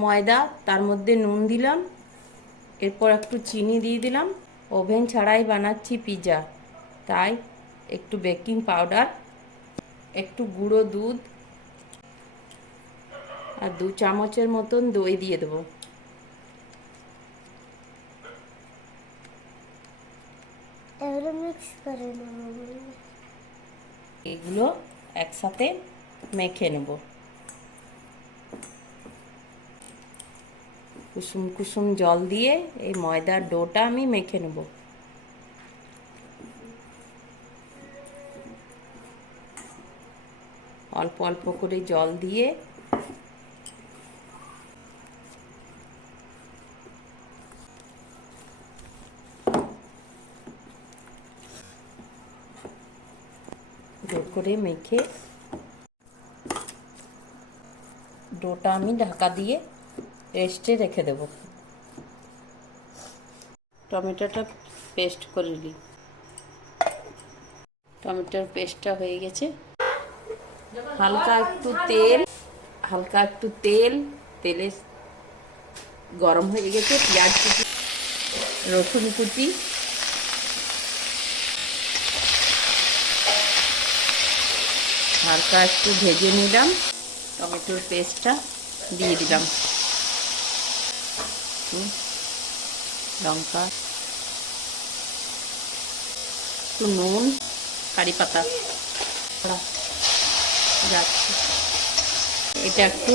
ময়দা, তার মধ্যে নুন দিলাম, এরপর একটু চিনি দিয়ে দিলাম। ওভেন ছাড়াই বানাচ্ছি পিৎজা, তাই একটু বেকিং পাউডার, একটু গুঁড়ো দুধ আর 2 চামচের মতন দই দিয়ে দেবো। এগুলো একসাথে মেখে নেব। কুসুম কুসুম জল দিয়ে এই ময়দার ডোটা আমি মেখে নেব। অল্প অল্প করে জল দিয়ে ডো করে মেখে ডোটা আমি ঢাকা দিয়ে রেস্টে রেখে দেব। টমেটোটা পেস্ট করে নিই। টমেটোর পেস্টটা হয়ে গেছে। হালকা একটু তেল তেলে গরম হয়ে গেছে। পেঁয়াজ কুচি, রসুন কুচি, হালকা একটু ভেজে নিলাম। টমেটোর পেস্টটা দিয়ে দিলাম, লঙ্কা, একটু নুন, কারি পাতা যাচ্ছে। এটা একটু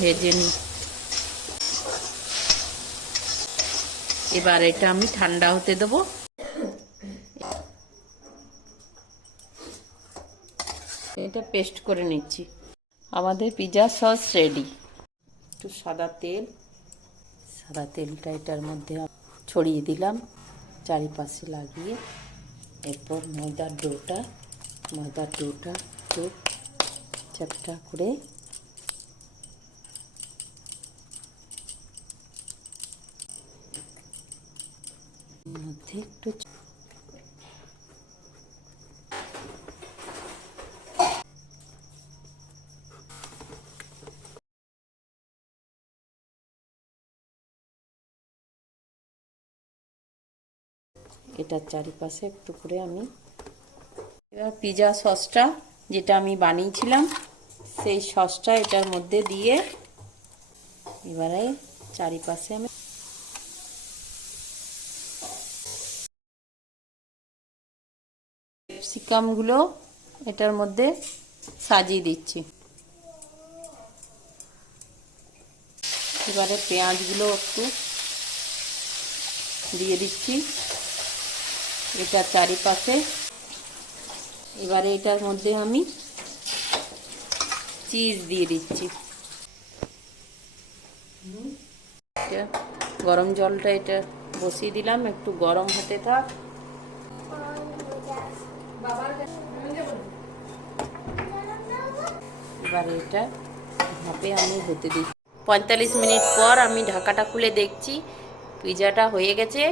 ভেজে নিই। এবার এটা আমি ঠান্ডা হতে দেবো। এটা পেস্ট করে নিচ্ছি। আমাদের পিৎজা সস রেডি। একটু সাদা তেলটা এটার মধ্যে ছড়িয়ে দিলাম চারিপাশে লাগিয়ে। এরপর ময়দার ডোটা একটু চ্যাপটা করে মধ্যে একটু এটার চারিপাশে একটু করে আমি এবার পিৎজা সসটা যেটা আমি বানিয়েছিলাম সেই সসটা এটার মধ্যে দিয়ে এবারে চারিপাশে আমি ক্যাপসিকামগুলো এটার মধ্যে সাজিয়ে দিচ্ছি। এবারে পেঁয়াজগুলো একটু দিয়ে দিচ্ছি এটার চারিপাশে। এবারে এটার মধ্যে আমি চিজ দিয়ে দিচ্ছি। গরম জলটা এটা বসিয়ে দিলাম, একটু গরম হতে থাক। এবারে এটা ভাপে আমি হতে দিই। 45 মিনিট পর আমি ঢাকাটা খুলে দেখছি পিৎজাটা হয়ে গেছে।